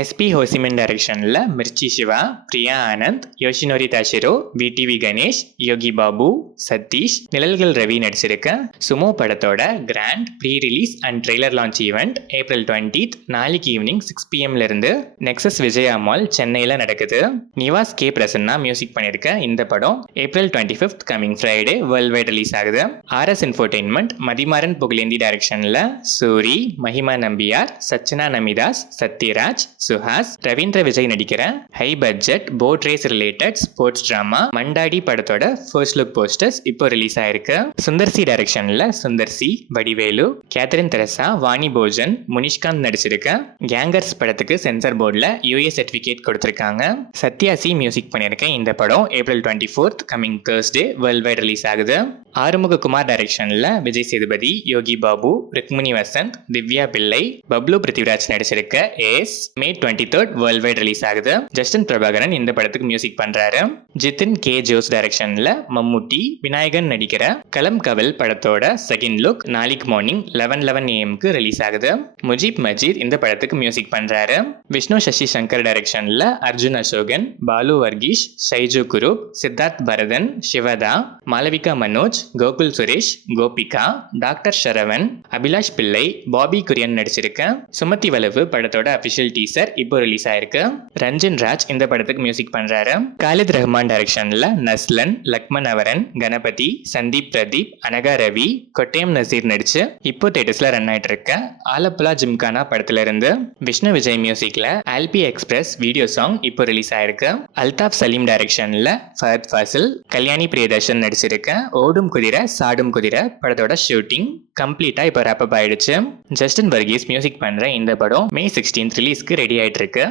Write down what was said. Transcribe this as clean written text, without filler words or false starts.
SP Hosimin டைரக்ஷனில் Mirchi Siva, Priya Anand, Yoshinori Tashiro, VTV Ganesh, Yogi Babu, Sathish, Nizhalgal Ravi நடிச்சிருக்க Sumo படத்தோட grand pre release and trailer launch event April 20th நாளைக்கு evening 6 PM இருந்து Nexus Vijaya mall சென்னையில் நடக்குது. நிவாஸ் கே பிரசன்னா மியூசிக் பண்ணியிருக்க இந்த படம் April 25th coming Friday world wide release ஆகுது. RS என்டர்டெயின்மெண்ட் மதிமாறன் புகழேந்தி டைரக்ஷனில் சூரி, மஹிமா நம்பியார், சச்சனா நமிதாஸ், சத்யராஜ், சுஹாஸ், ரவீந்திர விஜய் நடிக்கிற high budget boat race related sports drama Mandaadi படத்தோட ஃபர்ஸ்ட் லுக் போஸ்டர்ஸ் இப்போ ரிலீஸ் ஆயிருக்கு. சுந்தர்சி டைரக்ஷன்ல சுந்தர்சி, வடிவேலு, கேத்ரின் தெரசா, வாணி போஜன், முனிஷ்காந்த் நடிச்சிருக்க கேங்கர்ஸ் படத்துக்கு சென்சார் போர்டில் UA சர்டிஃபிகேட் கொடுத்திருக்காங்க. சத்யாசி மியூசிக் பண்ணியிருக்க இந்த படம் April 24th coming Thursday world wide release ஆகுது. ஆறுமுக குமார் டைரக்ஷன்ல விஜய் சேதுபதி, யோகி பாபு, ருக்மிணி வசந்த், திவ்யா பிள்ளை, பப்ளு பிருத்திவிராஜ் நடிச்சிருக்க Ace May 23rd world wide release ஆகுது. ஜஸ்டின் பிரபாகரன் இந்த படத்துக்கு மியூசிக் பண்றாரு. ஜிதின் கே ஜோஸ் டைரக்ஷன்ல மம்முட்டி, விநாயகன் நடிக்கிற களம் கவல் படத்தோட செகண்ட் லுக் நாளைக்கு மார்னிங் 11:11 AM ரிலீஸ் ஆகுது. முஜீப் மஜீத் இந்த படத்துக்கு மியூசிக் பண்றாரு. விஷ்ணு சசி சங்கர் டைரக்ஷன்ல அர்ஜுன் அசோகன், பாலு வர்கீஷ், ஷைஜு குரூப், சித்தார்த் பரதன், சிவதா, மாளவிகா மனோஜ், கோகுல் சுரேஷ், கோபிகா, டாக்டர் ஷரவன், அபிலாஷ் பிள்ளை, பாபி குரியன் நடிச்சிருக்க சுமதி வலவு படத்தோட அபிஷியல் டீசர் இப்போ ரிலீஸ் ஆயிருக்கு. ரஞ்சன் ராஜ் இந்த படத்துக்கு மியூசிக் பண்றாரு. காலித் ரஹ்மான் டைரக்ஷன்ல நஸ்லன், லக்மன் அவரன், கணபதி, சந்தீப் பிரதீப், அனகா ரவி, கொட்டயம் நசீர் நடிச்சு இப்போ தியேட்டர்ஸ்ல ரன் ஆயிட்டு இருக்க ஆலப்புழா ஜிம்கானா படத்துல இருந்து விஷ்ணு விஜய் மியூசிக்ல ஆல்பி எக்ஸ்பிரஸ் வீடியோ சாங் இப்போ ரிலீஸ் ஆயிருக்கு. அல்தாப் சலீம் டைரக்ஷன்ல ஃபஹத் ஃபாசில், கல்யாணி பிரியதர்ஷன் நடிச்சிருக்க ஓடும் குதிரை சாடும் குதிரை படத்தோட ஷூட்டிங் கம்ப்ளீட்டா இப்போ ரேப் அப் ஆயிடுச்சு. ஜஸ்டின் வர்கீஸ் மியூசிக் பண்ற இந்த படம் May 16th ரிலீஸ்க்கு ரெடி ஆயிட்டு இருக்கு.